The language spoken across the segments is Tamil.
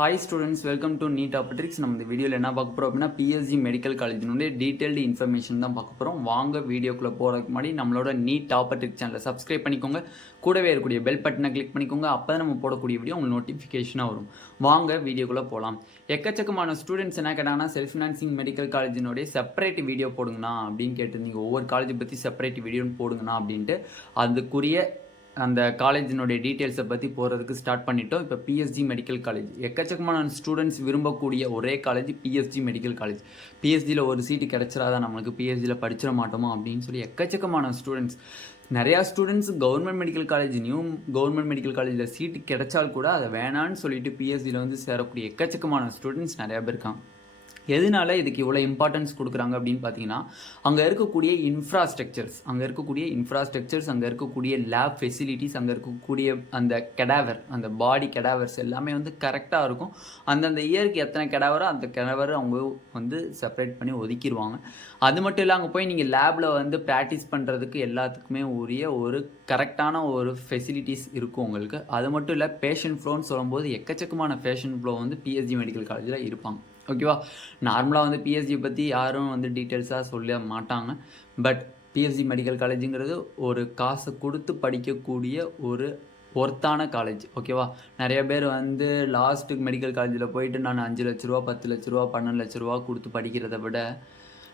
Hi students, welcome to Neet Optics. நம்ம இந்த வீடியோவில் என்ன பார்க்க போகிறோம் அப்படின்னா பிஎஸ்ஜி மெடிக்கல் காலேஜினுடைய டீட்டெயில்டு இன்ஃபர்மேஷன் தான் பார்க்க போகிறோம். வாங்க வீடியோக்குள்ளே போகிறதுக்கு முன்னாடி நம்மளோட நீட் ஆப்பர்டிக்ஸ் சேனலை சப்ஸ்கிரைப் பண்ணிக்கோங்க. கூடவே இருக்கக்கூடிய பெல் பட்டனை கிளிக் பண்ணிக்கோங்க. அப்போ தான் நம்ம போடக்கூடிய வீடியோ உங்களுக்கு நோட்டிஃபிகேஷனாக வரும். வாங்க வீடியோக்குள்ளே போகலாம். எக்கச்சக்கமான ஸ்டூடெண்ட்ஸ் என்ன கேட்டாங்கன்னா செல்ஃப் ஃபினான்சிங் மெடிக்கல் காலேஜினுடைய செப்பரேட் வீடியோ போடுங்கண்ணா அப்படின்னு கேட்டிருந்தீங்க. ஒவ்வொரு காலேஜை பற்றி செப்பரேட் வீடியோன்னு போடுங்கண்ணா அப்படின்ட்டு அதுக்குரிய அந்த காலேஜினுடைய டீட்டெயில்ஸை பற்றி போகிறதுக்கு ஸ்டார்ட் பண்ணிட்டோம். இப்போ பிஎஸ்ஜி மெடிக்கல் காலேஜ் எக்கச்சக்கமான ஸ்டூடெண்ட்ஸ் விரும்பக்கூடிய ஒரே காலேஜ் பிஎஸ்ஜி மெடிக்கல் காலேஜ். பிஎஸ்ஜியில் ஒரு சீட்டு கிடச்சிடாதான் நம்மளுக்கு பிஎஸ்ஜியில் படிச்சிட மாட்டோமோ அப்படின்னு சொல்லி எக்கச்சக்கமான ஸ்டூடெண்ட்ஸ் நிறையா students government medical college government medical காலேஜில் சீட்டு கிடைச்சால் கூட அதை வேணான்னு சொல்லிட்டு பிஎஸ்ஜியில் வந்து சேரக்கூடிய எக்கச்சக்கமான ஸ்டூடெண்ட்ஸ் நிறையா பேர் இருக்காங்க. எதனால இதுக்கு இவ்வளோ இம்பார்ட்டன்ஸ் கொடுக்குறாங்க அப்படின்னு பார்த்தீங்கன்னா அங்கே இருக்கக்கூடிய இன்ஃப்ராஸ்ட்ரக்சர்ஸ் அங்கே இருக்கக்கூடிய லேப் ஃபெசிலிட்டிஸ், அங்கே இருக்கக்கூடிய அந்த கெடாவர், அந்த பாடி கெடாவர்ஸ் எல்லாமே வந்து கரெக்டாக இருக்கும். அந்தந்த இயருக்கு எத்தனை கெடாவரோ அந்த கெடாவரை அவங்க வந்து செப்பரேட் பண்ணி ஒதுக்கிடுவாங்க. அது மட்டும் இல்லை, அங்கே போய் நீங்கள் லேபில் வந்து ப்ராக்டிஸ் பண்ணுறதுக்கு எல்லாத்துக்குமே உரிய ஒரு கரெக்டான ஒரு ஃபெசிலிட்டிஸ் இருக்கும் உங்களுக்கு. அது மட்டும் இல்லை, பேஷண்ட் ஃப்ளோன்னு சொல்லும்போது எக்கச்சக்கமான பேஷண்ட் ஃப்ளோ வந்து பிஎஸ்ஜி மெடிக்கல் காலேஜில் இருப்பாங்க. ஓகேவா, நார்மலாக வந்து பிஎஸ்ஜி பற்றி யாரும் வந்து டீட்டெயில்ஸாக சொல்ல மாட்டாங்க. பட் பிஎஸ்ஜி மெடிக்கல் காலேஜுங்கிறது ஒரு காசை கொடுத்து படிக்கக்கூடிய ஒரு ஒர்த்தான காலேஜ். ஓகேவா, நிறைய பேர் வந்து லாஸ்ட்டு மெடிக்கல் காலேஜில் போயிட்டு நான் 5 லட்ச ரூபா 10 லட்ச ரூபா 12 லட்ச ரூபா கொடுத்து படிக்கிறத விட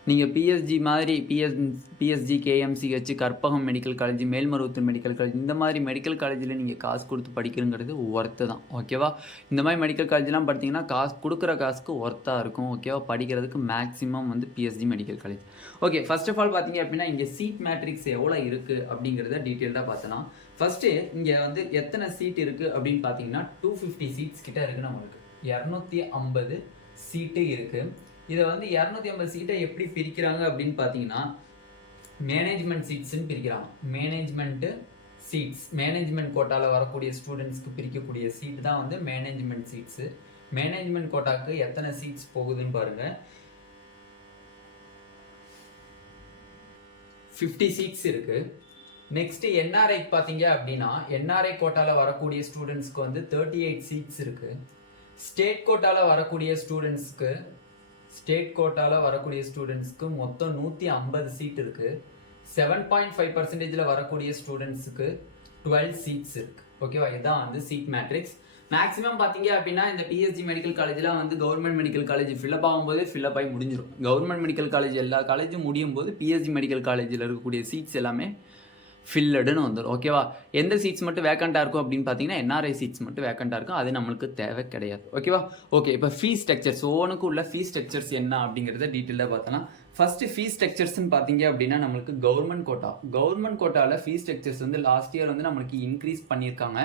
நீங்கள் பிஎஸ்ஜி மாதிரி PSG KMCH Karpagam medical college, Melmaruvathur medical college, இந்த மாதிரி மெடிக்கல் காலேஜில் நீங்கள் காசு கொடுத்து படிக்கிறங்கிறது ஒர்த்து தான். ஓகேவா, இந்த மாதிரி மெடிக்கல் காலேஜ்லாம் பார்த்தீங்கன்னா காசு கொடுக்குற காசுக்கு ஒர்த்தாக இருக்கும். ஓகேவா, படிக்கிறதுக்கு மேக்ஸிமம் வந்து PSG medical college. Okay, first of all பார்த்தீங்க அப்படின்னா இங்கே சீட் மேட்ரிக்ஸ் எவ்வளோ இருக்குது அப்படிங்கிறத டீட்டெயில்டாக பார்த்தலாம். ஃபஸ்ட்டு இங்கே வந்து எத்தனை சீட் இருக்குது அப்படின்னு பார்த்தீங்கன்னா 250 சீட்ஸ் கிட்ட இருக்குது. நம்மளுக்கு 250 சீட்டு இருக்குது. இதை வந்து 250 சீட்டை எப்படி பிரிக்கிறாங்க அப்படின்னு பார்த்தீங்கன்னா மேனேஜ்மெண்ட் சீட்ஸ்ன்னு பிரிக்கிறாங்க. மேனேஜ்மெண்ட் கோட்டாவில் வரக்கூடிய ஸ்டூடெண்ட்ஸ்க்கு பிரிக்கக்கூடிய சீட் தான் வந்து மேனேஜ்மெண்ட் சீட்ஸு. மேனேஜ்மெண்ட் கோட்டாக்கு எத்தனை சீட்ஸ் போகுதுன்னு பாருங்கள், 50 சீட்ஸ் இருக்குது. நெக்ஸ்ட் என்ஆர்ஐ பார்த்தீங்க அப்படின்னா என்ஆர்ஐ கோட்டாவில் வரக்கூடிய ஸ்டூடெண்ட்ஸ்க்கு வந்து 38 சீட்ஸ் இருக்குது. ஸ்டேட் கோட்டாவில் வரக்கூடிய ஸ்டூடெண்ட்ஸ்க்கு மொத்தம் 150 சீட் இருக்குது. 7.5% வரக்கூடிய ஸ்டூடெண்ட்ஸுக்கு 12 சீட்ஸ் இருக்குது. ஓகேவா, இதுதான் வந்து சீட் மேட்ரிக்ஸ். மேக்ஸிமம் பார்த்தீங்க அப்படின்னா இந்த பிஎஸ்ஜி மெடிக்கல் காலேஜ்லாம் வந்து கவர்மெண்ட் மெடிக்கல் காலேஜ் ஃபில்அப் ஆகும்போது ஃபில்அப் ஆகி முடிஞ்சிடும். கவர்மெண்ட் மெடிக்கல் காலேஜ் எல்லா காலேஜும் முடியும் போது பிஎஸ்ஜி மெடிக்கல் காலேஜில் இருக்கக்கூடிய சீட்ஸ் எல்லாமே ஃபில்லடுன்னு வந்துடும். ஓகேவா, எந்த சீட்ஸ் மட்டும் வேக்கண்ட்டாக இருக்கும் அப்படின்னு பார்த்தீங்கன்னா என்ஆர்ஐ சீட்ஸ் மட்டும் வேக்கண்ட்டாக இருக்கும். அது நம்மளுக்கு தேவை கிடையாது. ஓகேவா, ஓகே, இப்போ ஃபீஸ் ஸ்ட்ரக்சர்ஸ் ஒவ்வொன்றுக்கு உள்ள ஃபீஸ் ஸ்ட்ரக்சர்ஸ் என்ன அப்படிங்கிறத டீட்டெயிலாக பார்த்தலாம். ஃபஸ்ட்டு ஃபீஸ் ஸ்ட்ரக்சர்ஸ்ன்னு பார்த்தீங்க அப்படின்னா நம்மளுக்கு கவர்மெண்ட் கோட்டாவில் ஃபீஸ் ஸ்ட்ரக்சர்ஸ் வந்து லாஸ்ட் இயர் வந்து நம்மளுக்கு இன்க்ரீஸ் பண்ணியிருக்காங்க.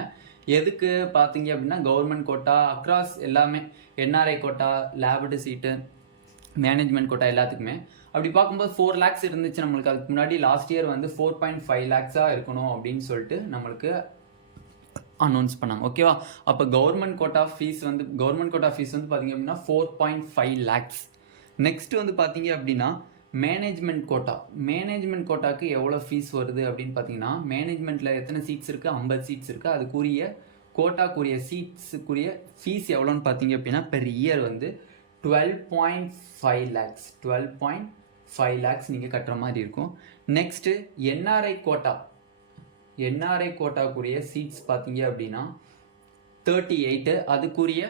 எதுக்கு பார்த்தீங்க அப்படின்னா கவர்மெண்ட் கோட்டா அக்ராஸ் எல்லாமே, என்ஆர்ஐ கோட்டா, லேப்டு சீட்டு, மேனேஜ்மெண்ட் கோட்டா எல்லாத்துக்குமே. அப்படி பார்க்கும்போது 4 lakhs இருந்துச்சு நம்மளுக்கு. அதுக்கு முன்னாடி லாஸ்ட் இயர் வந்து 4.5 lakhs இருக்கணும் அப்படின்னு சொல்லிட்டு நம்மளுக்கு அனௌன்ஸ் பண்ணாங்க. ஓகேவா, அப்போ கவர்மெண்ட் கோட்டா ஃபீஸ் வந்து பார்த்தீங்க அப்படின்னா 4.5 lakhs. நெக்ஸ்ட் வந்து பார்த்தீங்க அப்படின்னா மேனேஜ்மெண்ட் கோட்டாக்கு எவ்வளோ ஃபீஸ் வருது அப்படின்னு பார்த்தீங்கன்னா மேனேஜ்மெண்ட்டில் எத்தனை சீட்ஸ் இருக்குது, 50 சீட்ஸ் இருக்குது. அதுக்குரிய கோட்டாக்குரிய சீட்ஸுக்குரிய ஃபீஸ் எவ்வளோன்னு பார்த்தீங்க அப்படின்னா பெர் இயர் வந்து 12.5 lakhs நீங்கள் கட்டுற மாதிரி இருக்கும். நெக்ஸ்ட்டு என்ஆர்ஐ கோட்டாக்குரிய சீட்ஸ் பார்த்தீங்க அப்படின்னா 38. அதுக்குரிய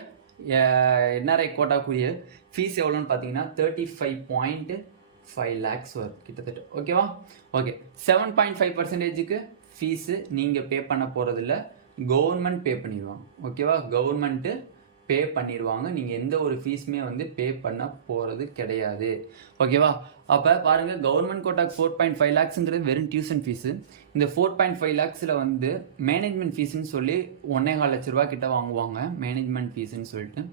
என்ஆர்ஐ கோட்டாக்குரிய ஃபீஸ் எவ்வளோன்னு பார்த்தீங்கன்னா 35.5 lakhs வரும் கிட்டத்தட்ட. ஓகேவா, ஓகே, 7.5%க்கு ஃபீஸு நீங்கள் பே பண்ண போகிறதில்ல, கவர்மெண்ட் பே பண்ணிடுவாங்க. ஓகேவா, கவர்மெண்ட்டு பே பண்ணிடுவாங்க. நீங்கள் எந்த ஒரு ஃபீஸுமே வந்து பே பண்ண போகிறது கிடையாது. ஓகேவா, அப்போ பாருங்கள், கவர்மெண்ட் கோட்டாக்கு 4.5 lakhsங்கிறது வெறும் டியூஷன் ஃபீஸு. இந்த 4.5 lakhsல வந்து மேனேஜ்மெண்ட் ஃபீஸ்ன்னு சொல்லி 1.25 லட்ச ரூபா கிட்ட வாங்குவாங்க மேனேஜ்மெண்ட் ஃபீஸ்ன்னு சொல்லிட்டு.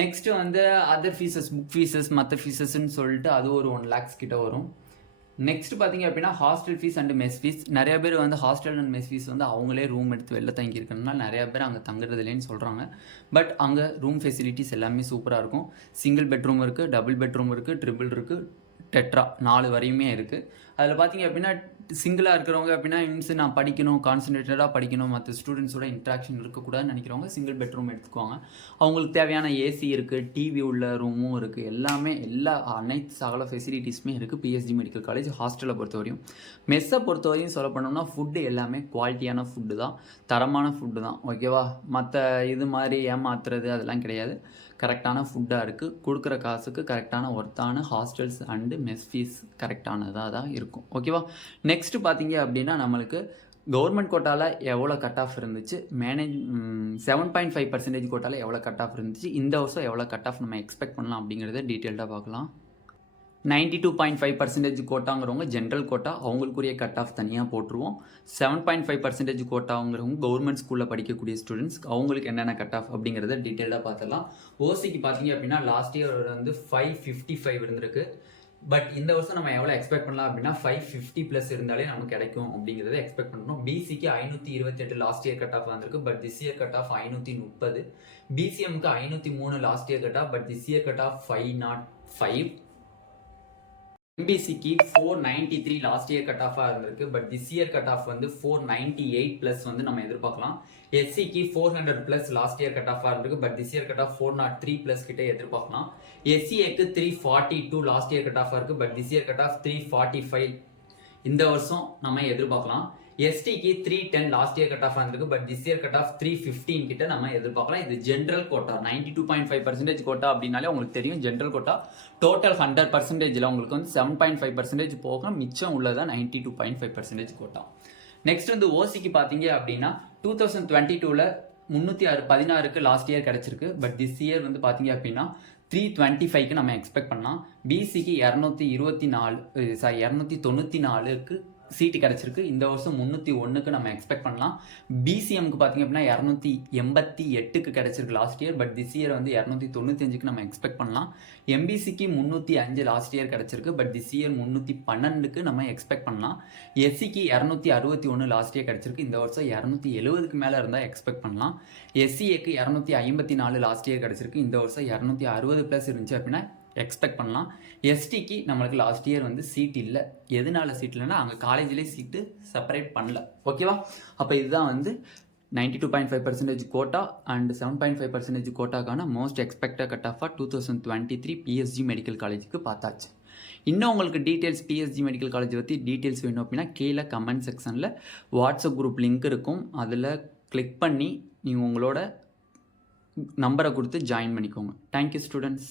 நெக்ஸ்ட்டு வந்து அதர் ஃபீஸஸ், புக் ஃபீஸஸ், மற்ற ஃபீஸஸ்ன்னு சொல்லிட்டு அது ஒரு 1 lakhs கிட்ட வரும். நெக்ஸ்ட் பார்த்தீங்க அப்படின்னா hostel fees and mess fees. நிறைய பேர் வந்து ஹாஸ்டல் அண்ட் மெஸ் ஃபீஸ் வந்து அவங்களே ரூம் எடுத்து வெளில தங்கியிருக்கனால நிறையா பேர் அங்கே தங்குறது இல்லைன்னு சொல்கிறாங்க. பட் அங்கே ரூம் ஃபெசிலிட்டிஸ் எல்லாமே சூப்பராக இருக்கும். சிங்கிள் பெட்ரூம் இருக்குது, டபுள் பெட்ரூம் இருக்குது, ட்ரிபிள் இருக்குது, டெட்ரா 4 வரையுமே இருக்குது. அதில் பார்த்தீங்க அப்படின்னா சிங்கிளாக இருக்கிறவங்க அப்படின்னா மீன்ஸ் நான் படிக்கணும், கான்சன்ட்ரேட்டடாக படிக்கணும், மற்ற ஸ்டூடெண்ட்ஸோட இன்ட்ராக்ஷன் இருக்கக்கூடாதுன்னு நினைக்கிறவங்க சிங்கிள் பெட்ரூம் எடுத்துக்குவாங்க. அவங்களுக்கு தேவையான ஏசி இருக்குது, டிவி உள்ள ரூமும் இருக்குது, எல்லாமே அனைத்து சகல ஃபெசிலிட்டிஸுமே இருக்குது பிஎஸ்ஜி மெடிக்கல் காலேஜ் ஹாஸ்டலை பொறுத்தவரையும். மெஸ்ஸை பொறுத்தவரையும் சொல்ல போனோம்னா ஃபுட்டு எல்லாமே குவாலிட்டியான ஃபுட்டு தான், தரமான ஃபுட்டு தான். ஓகேவா? மற்ற இது மாதிரி ஏமாத்துறது அதெல்லாம் கிடையாது. கரெக்டான ஃபுட்டாக இருக்குது, கொடுக்குற காசுக்கு கரெக்டான ஒர்த்தான ஹாஸ்டல்ஸ் அண்டு மெஸ் ஃபீஸ் கரெக்டானதாக தான் இருக்கும். ஓகேவா? நெக்ஸ்ட்டு பார்த்தீங்க அப்படின்னா நம்மளுக்கு கவர்மெண்ட் கோட்டாவில் எவ்வளோ கட் ஆஃப் இருந்துச்சு, 7.5% கோட்டாவில் எவ்வளோ கட் ஆஃப் இருந்துச்சு, இந்த வருஷம் எவ்வளோ கட் ஆஃப் நம்ம எக்ஸ்பெக்ட் பண்ணலாம் அப்படிங்கிறத டீட்டெயில்டாக பார்க்கலாம். 92.5% கோட்டாங்கிறவங்க ஜென்ரல் கோட்டா, அவங்களுக்குரிய கட் ஆஃப் தனியாக போட்டுருவோம். 7.5% கோட்டாங்கிறவங்க கவர்மெண்ட் ஸ்கூலில் படிக்கக்கூடிய ஸ்டூடெண்ட்ஸ், அவங்களுக்கு என்னென்ன கட் ஆஃப் அப்படிங்கிறத டீட்டெயிலாக பார்த்துடலாம். ஓசிக்கு பார்த்தீங்க அப்படின்னா லாஸ்ட் இயர் வந்து 555 இருந்திருக்கு. பட் இந்த வருஷம் நம்ம எவ்வளோ எக்ஸ்பெக்ட் பண்ணலாம் அப்படின்னா 550+ இருந்தாலே நமக்கு கிடைக்கும் அப்படிங்கிறத எக்ஸ்பெக்ட் பண்ணணும். பிசிக்கு 528 லாஸ்ட் இயர் கட் ஆஃப் வந்திருக்கு, but this year cut off 530. பிசிஎம்க்கு 503 last year cut off, but this year cut off 505. எம்பிசிக்கு 493 லாஸ்ட் இயர் கட் ஆஃபாக இருந்திருக்கு, but this year cut off வந்து 498+ வந்து நம்ம எதிர்பார்க்கலாம். எஸ்சிக்கு 400+ லாஸ்ட் இயர் கட் ஆஃபாக இருந்திருக்கு, but this year cut of 403+ கிட்ட எதிர்பார்க்கலாம். எஸ்சிஏக்கு 342 லாஸ்ட் இயர் கட் ஆஃபாக இருக்கு, but this year cut of 345 இந்த வருஷம் நம்ம எதிர்பார்க்கலாம். எஸ்டிக்கு 310 லாஸ்ட் இயர் கட் ஆஃப் வந்திருக்கு, but this year cut of 315 கிட்ட நம்ம எதிர்பார்க்கலாம். இது ஜென்ரல் கோட்டா. 92.5% கோட்டா அப்படின்னாலே உங்களுக்கு தெரியும் ஜென்ரல் கோட்டா. டோட்டல் 100%ல உங்களுக்கு வந்து 7.5% போக மிச்சம் உள்ளதா 92.5% கோட்டா. நெக்ஸ்ட் வந்து ஓசிக்கு பார்த்தீங்க அப்படின்னா 2022ல 316க்கு லாஸ்ட் இயர் கிடைச்சிருக்கு, பட் திஸ் இயர் வந்து பார்த்தீங்க அப்படின்னா 325க்கு நம்ம எக்ஸ்பெக்ட் பண்ணலாம். பிசிக்கு 294க்கு சீட்டு கிடச்சிருக்கு, இந்த வருஷம் 301க்கு நம்ம எக்ஸ்பெக்ட் பண்ணலாம். பிசிஎம்க்கு பார்த்தீங்க அப்படின்னா 288க்கு கிடச்சிருக்கு last year, but this year வந்து 295க்கு நம்ம எக்ஸ்பெக்ட் பண்ணலாம். எம்பிசிக்கு 305 லாஸ்ட் இயர் கிடச்சிருக்கு, பட் திஸ் இயர் 312க்கு நம்ம எக்ஸ்பெக்ட் பண்ணலாம். எஸ்சிக்கு 261 லாஸ்ட் இயர் கிடச்சிருக்கு, இந்த வருஷம் 270க்கு மேலே இருந்தால் எக்ஸ்பெக்ட் பண்ணலாம். எஸ்சிஏக்கு 254 லாஸ்ட் இயர் கிடச்சிருக்கு, இந்த வருஷம் 260+ இருந்துச்சு அப்படின்னா எக்ஸ்பெக்ட் பண்ணலாம். எஸ்டிக்கு நம்மளுக்கு லாஸ்ட் இயர் வந்து சீட் இல்லை. எதனால சீட் இல்லைன்னா அங்கே காலேஜ்லேயே சீட்டு செப்பரேட் பண்ணல. ஓகேவா? அப்போ இதுதான் வந்து 92.5% கோட்டா அண்ட் 7.5% கோட்டாக்கான மோஸ்ட் எக்ஸ்பெக்டட் கட் ஆஃபாக 2023 பிஎஸ்ஜி மெடிக்கல் காலேஜுக்கு பார்த்தாச்சு. இன்னும் உங்களுக்கு டீட்டெயில்ஸ் பிஎஸ்ஜி மெடிக்கல் காலேஜ் பற்றி டீட்டெயில்ஸ் வேணும் அப்படின்னா கீழே கமெண்ட் செக்ஷனில் வாட்ஸ்அப் குரூப் லிங்க் இருக்கும், அதில் கிளிக் பண்ணி நீங்கள் உங்களோட நம்பரை கொடுத்து ஜாயின் பண்ணிக்கோங்க. Thank you students.